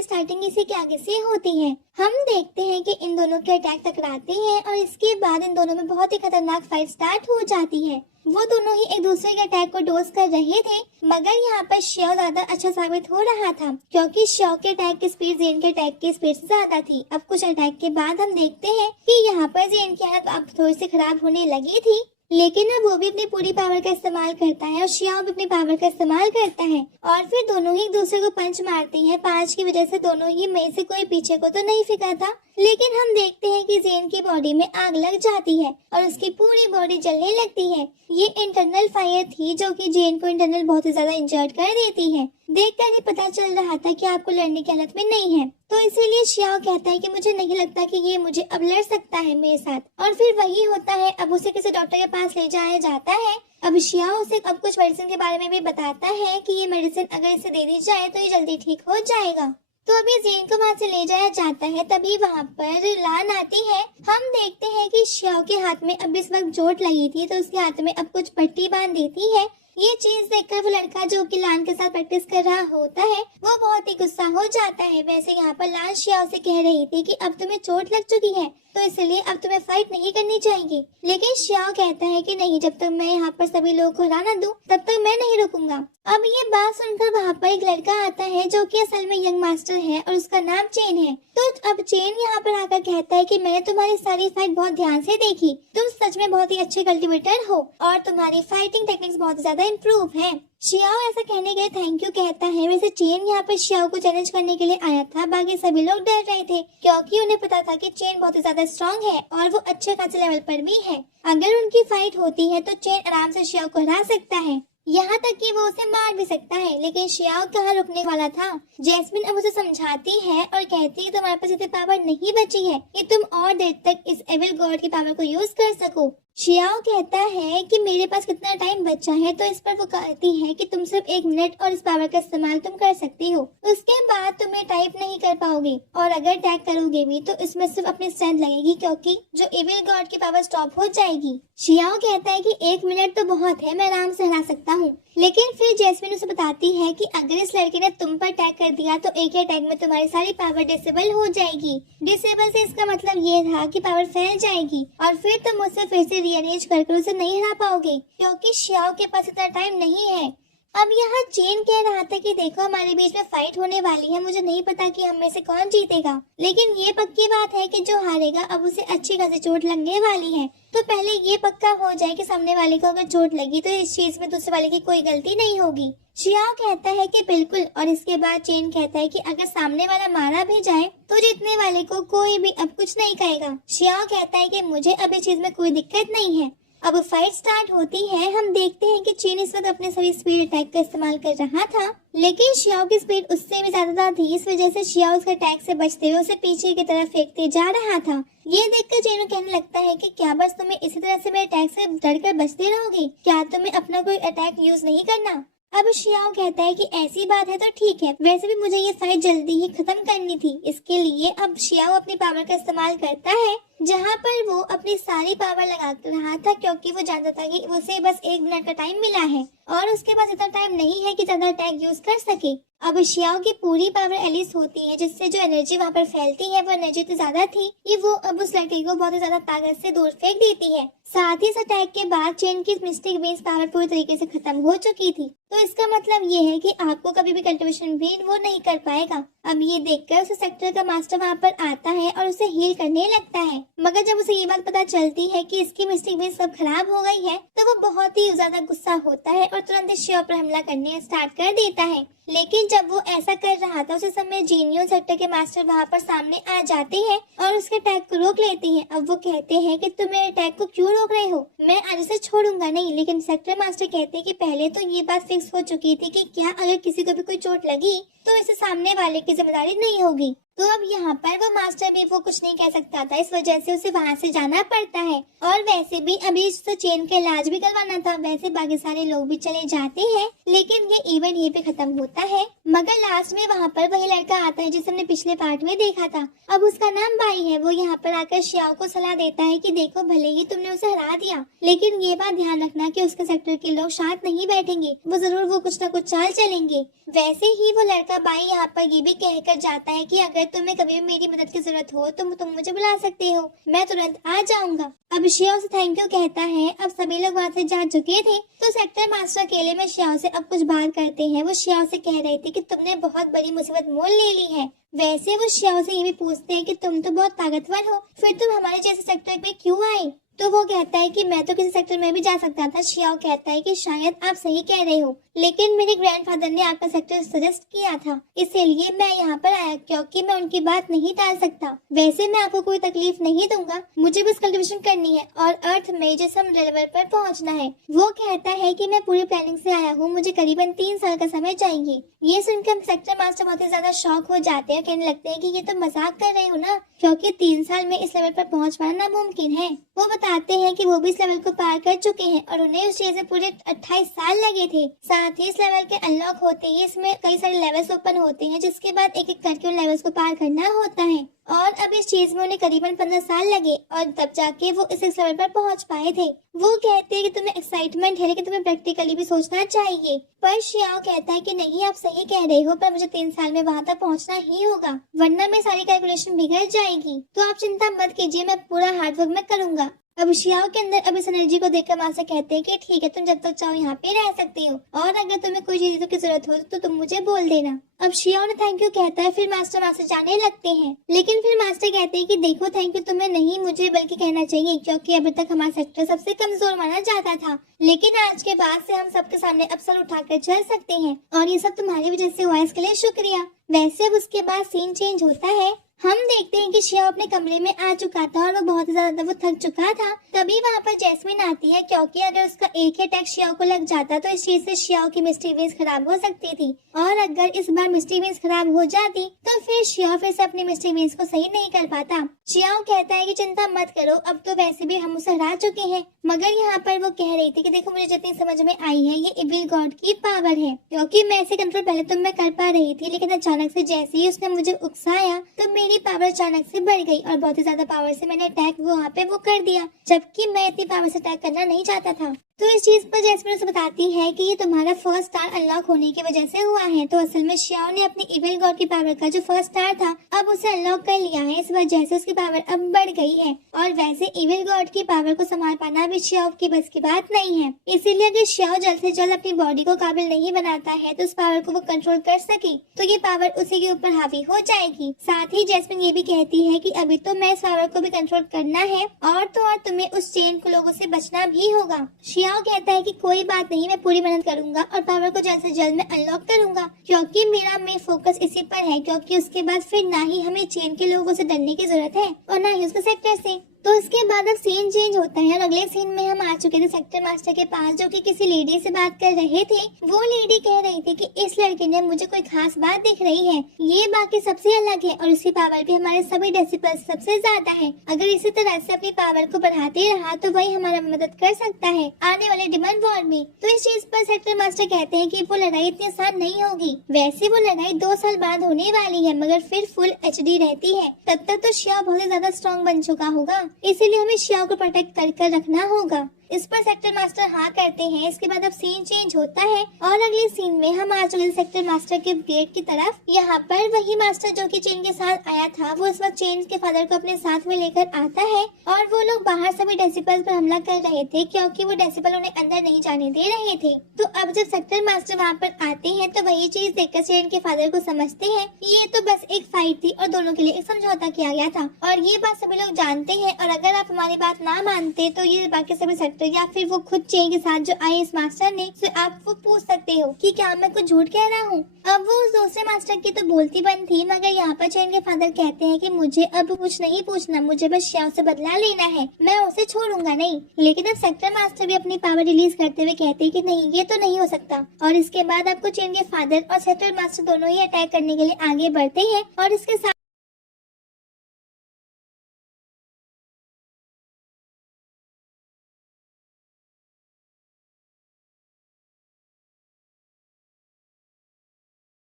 की स्टार्टिंग इसी के आगे से होती है। हम देखते हैं कि इन दोनों के अटैक टकराते हैं और इसके बाद इन दोनों में बहुत ही खतरनाक फाइट स्टार्ट हो जाती है। वो दोनों ही एक दूसरे के अटैक को डोज कर रहे थे, मगर यहाँ पर श्याओ ज्यादा अच्छा साबित हो रहा था क्योंकि श्याओ के अटैक की स्पीड जेन के अटैक की स्पीड से ज्यादा थी। अब कुछ अटैक के बाद हम देखते हैं कि यहाँ पर जेन की हालत अब थोड़ी सी खराब होने लगी थी, लेकिन अब वो भी अपनी पूरी पावर का इस्तेमाल करता है और श्याओ भी अपनी पावर का इस्तेमाल करता है और फिर दोनों ही एक दूसरे को पंच मारते हैं। पांच की वजह से दोनों ही में से कोई पीछे को तो नहीं फिका था, लेकिन हम देखते हैं कि जेन की बॉडी में आग लग जाती है और उसकी पूरी बॉडी जलने लगती है। ये इंटरनल फायर थी जो कि जेन को इंटरनल बहुत ही ज्यादा इंजर्ड कर देती है। देखकर ही पता चल रहा था कि आपको लड़ने की हालत में नहीं है, तो इसीलिए श्याओ कहता है कि मुझे नहीं लगता कि ये मुझे अब लड़ सकता है मेरे साथ, और फिर वही होता है। अब उसे किसी डॉक्टर के पास ले जाया जाता है। अब श्याओ उसे अब कुछ मेडिसिन के बारे में भी बताता है कि ये मेडिसिन अगर इसे दे दी जाए तो ये जल्दी ठीक हो जाएगा। तो अभी जेन को वहाँ से ले जाया जाता है, तभी वहाँ पर लान आती है। हम देखते हैं कि श्याओ के हाथ में अब इस वक्त चोट लगी थी, तो उसके हाथ में अब कुछ पट्टी बांध देती है। ये चीज देखकर वो लड़का जो कि लान के साथ प्रैक्टिस कर रहा होता है वो बहुत ही गुस्सा हो जाता है। वैसे यहाँ पर लान श्याओ से कह रही थी कि अब तुम्हें चोट लग चुकी है तो इसलिए अब तुम्हें फाइट नहीं करनी चाहिए, लेकिन श्याओ कहता है कि नहीं, जब तक मैं यहाँ पर सभी लोगों को हरा न दूं तब तक मैं नहीं रुकूंगा। अब ये बात सुनकर वहाँ पर एक लड़का आता है जो कि असल में यंग मास्टर है और उसका नाम चेन है। तो अब चेन यहाँ पर आकर कहता है कि मैंने तुम्हारी सारी फाइट बहुत ध्यान से देखी, तुम सच में बहुत ही अच्छे कल्टिवेटर हो और तुम्हारी फाइटिंग टेक्निक्स बहुत ज्यादा इम्प्रूव है। श्याओ ऐसा कहने के लिए थैंक यू कहता है। वैसे चेन यहाँ पर श्याओ को चैलेंज करने के लिए आया था, बाकी सभी लोग डर रहे थे क्योंकि उन्हें पता था कि चेन बहुत ही ज्यादा स्ट्रांग है और वो अच्छे खासे लेवल पर भी है। अगर उनकी फाइट होती है तो चेन आराम से श्याओ को हरा सकता है, यहाँ तक कि वो उसे मार भी सकता है। लेकिन श्याओ कहाँ रुकने वाला था। जैस्मिन अब उसे समझाती है और कहती है तुम्हारे पास इतनी पावर नहीं बची है कि तुम और देर तक इस एविल गॉड की पावर को यूज कर सको। श्याओ कहता है कि मेरे पास कितना टाइम बचा है, तो इस पर वो कहती है कि तुम सिर्फ 1 मिनट और इस पावर का इस्तेमाल तुम कर सकती हो, उसके बाद तुम्हें टाइप नहीं कर पाओगे और अगर अटैक करोगे भी तो इसमें सिर्फ अपनी स्ट्रेंथ लगेगी क्योंकि जो एविल गॉड की पावर स्टॉप हो जाएगी। श्याओ कहता है कि 1 मिनट तो बहुत है, मैं आराम से हरा सकता हूँ। लेकिन फिर जैस्मिन उसे बताती है कि अगर इस लड़के ने तुम पर अटैक कर दिया तो एक ही अटैक में तुम्हारी सारी पावर डिसेबल हो जाएगी। डिसेबल से इसका मतलब ये था कि पावर फैल जाएगी और फिर तुम उसे फिर से रीअरेंज करके उसे नहीं हरा पाओगे क्योंकि श्याओ के पास इतना टाइम नहीं है। अब यहाँ चेन कह रहा था कि देखो हमारे बीच में फाइट होने वाली है, मुझे नहीं पता कि हम में से कौन जीतेगा, लेकिन ये पक्की बात है कि जो हारेगा अब उसे अच्छी खासी चोट लगने वाली है। तो पहले ये पक्का हो जाए कि सामने वाले को अगर चोट लगी तो इस चीज में दूसरे वाले की कोई गलती नहीं होगी। श्याओ कहता है कि बिल्कुल, और इसके बाद चेन कहता है कि अगर सामने वाला मारा भी जाए तो जीतने वाले को कोई भी अब कुछ नहीं कहेगा। श्याओ कहता है कि मुझे अब इस चीज में कोई दिक्कत नहीं है। अब फाइट स्टार्ट होती है। हम देखते हैं कि चेन इस वक्त अपने सभी स्पीड अटैक का इस्तेमाल कर रहा था, लेकिन श्याओ की स्पीड उससे भी ज्यादा थी। इस वजह से श्याओ उसके अटैक से बचते हुए उसे पीछे की तरफ फेंकते जा रहा था। ये देखकर चेन कहने लगता है कि क्या बस तुम्हें इसी तरह से मेरे अटैक से डरकर बचते रहोगे, क्या तुम्हें अपना कोई अटैक यूज नहीं करना। अब श्याओ कहता है कि ऐसी बात है तो ठीक है, वैसे भी मुझे ये फाइट जल्दी ही खत्म करनी थी। इसके लिए अब श्याओ अपनी पावर का इस्तेमाल करता है, जहाँ पर वो अपनी सारी पावर लगा रहा था क्योंकि वो जानता था कि उसे बस 1 मिनट का टाइम मिला है और उसके पास इतना टाइम नहीं है कि ज्यादा अटैक यूज कर सके। अब श्याओ की पूरी पावर एलिस होती है, जिससे जो एनर्जी वहाँ पर फैलती है वो एनर्जी इतनी ज्यादा थी कि वो अब उस लड़के को बहुत ही ज्यादा ताकत से दूर फेंक देती है। साथ ही इस अटैक के बाद चेन की मिस्टिक बेस पावर पूरी तरीके से खत्म हो चुकी थी, तो इसका मतलब ये है कि आपको कभी भी कल्टिवेशन ब्रीड वो नहीं कर पाएगा। अब ये देखकर उसे सेक्टर का मास्टर वहाँ पर आता है और उसे हील करने लगता है, मगर जब उसे ये बात पता चलती है कि इसकी मिस्टिक बेस सब खराब हो गई है तो वो बहुत ही ज्यादा गुस्सा होता है और तुरंत श्याओ पर हमला करने स्टार्ट कर देता है। लेकिन जब वो ऐसा कर रहा था उस समय जीनियो सेक्टर के मास्टर वहाँ पर सामने आ जाते हैं और उसके अटैक को रोक लेते हैं। अब वो कहते हैं कि तुम मेरे अटैक को क्यों रोक रहे हो, मैं आज से छोड़ूंगा नहीं। लेकिन सेक्टर मास्टर कहते हैं कि पहले तो ये बात फिक्स हो चुकी थी कि क्या अगर किसी को भी कोई चोट लगी तो इसे सामने वाले की जिम्मेदारी नहीं होगी, तो अब यहाँ पर वो मास्टर भी वो कुछ नहीं कह सकता था, इस वजह से उसे वहाँ से जाना पड़ता है। और वैसे भी अभी उससे चेन का इलाज भी करवाना था। वैसे बाकी सारे लोग भी चले जाते हैं, लेकिन ये इवेंट यहीं पे खत्म होता है। मगर लास्ट में वहाँ पर वही लड़का आता है जिसे हमने पिछले पार्ट में देखा था। अब उसका नाम बाई है। वो यहाँ पर आकर श्याओ को सलाह देता है कि देखो, भले ही तुमने उसे हरा दिया, लेकिन ये बात ध्यान रखना कि उसके सेक्टर के लोग शांत नहीं बैठेंगे, वो जरूर वो कुछ न कुछ चाल चलेंगे। वैसे ही वो लड़का बाई यहाँ पर ये भी कहकर जाता है कि अगर तुम्हें कभी भी मेरी मदद की जरूरत हो तो तुम मुझे बुला सकते हो, मैं तुरंत आ जाऊंगा। अब श्याओ से थैंक यू कहता है। अब सभी लोग वहाँ से जा चुके थे तो सेक्टर मास्टर अकेले में श्याओ से अब कुछ बात करते हैं। वो श्याओ से कह रहे थे कि तुमने बहुत बड़ी मुसीबत मोल ले ली है। वैसे वो श्याओ से ये भी पूछते हैं कि तुम तो बहुत ताकतवर हो, फिर तुम हमारे जैसे सेक्टर में क्यों आए? तो वो कहता है कि मैं तो किसी सेक्टर में भी जा सकता था। श्याओ कहता है कि शायद आप सही कह रहे हो, लेकिन मेरे ग्रैंडफादर ने आपका सेक्टर सजेस्ट किया था, इसीलिए मैं यहाँ पर आया, क्योंकि मैं उनकी बात नहीं टाल सकता। वैसे मैं आपको कोई तकलीफ नहीं दूंगा, मुझे बस कल्टीवेशन करनी है और अर्थ में जिसम लेवल पर पहुँचना है। वो कहता है कि मैं पूरी प्लानिंग से आया हूँ, मुझे करीबन 3 साल का समय चाहिए। ये सुनकर सेक्टर मास्टर बहुत ही ज्यादा शॉक हो जाते हैं, कहने लगते हैं कि ये तो मजाक कर रहे हो ना, क्योंकि 3 साल में इस लेवल पर पहुँच पाना नामुमकिन है। वो बताते हैं कि वो भी इस लेवल को पार कर चुके हैं और उन्हें उस चीज में पूरे 28 साल लगे थे। साथ ही इस लेवल के अनलॉक होते ही इसमें कई सारे लेवल्स ओपन होते हैं, जिसके बाद एक एक करके उन लेवल्स को पार करना होता है। और अब इस चीज में उन्हें करीबन 15 साल लगे और तब जाके वो इस लेवल पर पहुंच पाए थे। वो कहते हैं कि तुम्हें एक्साइटमेंट है, लेकिन तुम्हें प्रैक्टिकली भी सोचना चाहिए। पर श्याओ कहता है कि नहीं, आप सही कह रहे हो, पर मुझे 3 साल में वहाँ तक पहुँचना ही होगा, वरना मेरी सारी कैलकुलेशन बिगड़ जाएगी। तो आप चिंता मत कीजिए, मैं पूरा हार्डवर्क में करूंगा। अब श्याओ के अंदर अब इस एनर्जी को देखकर मास्टर कहते हैं कि ठीक है, तुम जब तक चाहो यहाँ पे रह सकती हो, और अगर तुम्हें कोई चीज की जरूरत हो तो तुम मुझे बोल देना। अब श्याओ ने थैंक यू कहता है, फिर मास्टर वहाँ से जाने लगते हैं। लेकिन फिर मास्टर कहते हैं कि देखो, थैंक यू तुम्हें नहीं मुझे बल्कि कहना चाहिए, क्योंकि अभी तक हमारा सेक्टर सबसे कमजोर माना जाता था, लेकिन आज के बाद से हम सबके सामने अब सर उठाकर चल सकते हैं, और ये सब तुम्हारी वजह से हुआ, इसके लिए शुक्रिया। वैसे अब उसके बाद सीन चेंज होता है। हम देखते हैं कि श्याओ अपने कमरे में आ चुका था और वो बहुत ज्यादा वो थक चुका था। तभी वहाँ पर जैस्मिन आती है, क्योंकि अगर उसका एक ही अटैक श्याओ को लग जाता तो इस चीज से श्याओ की मिस्ट्री वेन्स खराब हो सकती थी, और अगर इस बार मिस्ट्री वेन्स खराब हो जाती तो फिर श्याओ फिर से अपनी मिस्ट्री वेन्स को सही नहीं कर पाता। श्याओ कहता है कि चिंता मत करो, अब तो वैसे भी हम उसे हरा चुके हैं। मगर यहाँ पर वो कह रही थी कि देखो, मुझे जितनी समझ में आई है, ये इविल गॉड की पावर है, क्योंकि मैं इसे कंट्रोल पहले तो मैं कर पा रही थी, लेकिन अचानक से जैसे ही उसने मुझे उकसाया तो मेरी पावर अचानक से बढ़ गई और बहुत ही ज्यादा पावर से मैंने अटैक वहाँ पे वो कर दिया, जबकि मैं इतनी पावर से अटैक करना नहीं चाहता था। तो इस चीज पर जैस्मिन उसे बताती है कि ये तुम्हारा फर्स्ट स्टार अनलॉक होने की वजह से हुआ है। तो असल में श्याओ ने अपनी इविल गॉड की पावर का जो फर्स्ट स्टार था अब उसे अनलॉक कर लिया है, इस वजह से उसकी पावर अब बढ़ गई है। और वैसे इविल गॉड की पावर को संभाल पाना भी श्याओ की बस की बात नहीं है, इसीलिए अगर श्याओ जल्द से जल्द अपनी बॉडी को काबिल नहीं बनाता है तो उस पावर को वो कंट्रोल कर सके तो ये पावर उसी के ऊपर हावी हो जाएगी। साथ ही जैस्मिन ये भी कहती है कि अभी तो मैं इस पावर को भी कंट्रोल करना है, और तो और तुम्हें उस चेन को लोगों से बचना भी होगा। श्याओ कहता है कि कोई बात नहीं, मैं पूरी मेहनत करूंगा और पावर को जल्द से जल्द मैं अनलॉक करूंगा, क्योंकि मेरा मेन फोकस इसी पर है, क्योंकि उसके बाद फिर ना ही हमें चेन के लोगों से डरने की जरूरत है और ना ही उसके सेक्टर से। तो इसके बाद अब सीन चेंज होता है और अगले सीन में हम आ चुके थे सेक्टर मास्टर के पास, जो कि किसी लेडी से बात कर रहे थे। वो लेडी कह रही थी कि इस लड़के ने मुझे कोई खास बात दिख रही है, ये बाकी सबसे अलग है और उसकी पावर भी हमारे सभी डेसिबल सबसे ज्यादा है। अगर इसी तरह से अपनी पावर को बढ़ाते रहा तो वही हमारा मदद कर सकता है आने वाले डिमांड वॉर में। तो इस चीज पर सेक्टर मास्टर कहते हैं कि वो लड़ाई इतनी आसान नहीं होगी। वैसे वो लड़ाई 2 साल बाद होने वाली है, मगर फिर फुल HD रहती है, तब तक तो श्याओ बहुत ज्यादा स्ट्रॉन्ग बन चुका होगा, इसीलिए हमें श्याओ को प्रोटेक्ट कर रखना होगा। इस पर सेक्टर मास्टर हाँ करते हैं। इसके बाद अब सीन चेंज होता है और अगले सीन में हम आ चुके सेक्टर मास्टर के गेट की तरफ। यहाँ पर वही मास्टर जो कि चेन के साथ आया था वो इस वक्त चेन के फादर को अपने साथ में लेकर आता है और वो लोग बाहर सभी डेसिबल पर हमला कर रहे थे, क्योंकि वो डेसिबल उन्हें अंदर नहीं जाने दे रहे थे। तो अब जब सेक्टर मास्टर वहाँ पर आते हैं तो वही चीज देखकर चेन के फादर को समझते हैं ये तो बस एक फाइट थी और दोनों के लिए एक समझौता किया गया था, और ये बात सभी लोग जानते हैं। और अगर आप हमारी बात ना मानते तो ये बाकी सभी या फिर वो खुद चेन के साथ जो आए इस मास्टर ने, तो आप वो पूछ सकते हो कि क्या मैं कुछ झूठ कह रहा हूँ। अब वो उस दूसरे मास्टर की तो बोलती बंद थी, मगर यहाँ पर चेन के फादर कहते हैं कि मुझे अब कुछ नहीं पूछना, मुझे बस श्याओ से बदला लेना है, मैं उसे छोड़ूंगा नहीं। लेकिन अब सेक्टर मास्टर भी अपनी पावर रिलीज करते हुए कहते हैं कि नहीं, ये तो नहीं हो सकता। और इसके बाद आपको चेन के फादर और सेक्टर मास्टर दोनों ही अटैक करने के लिए आगे बढ़ते हैं और इसके साथ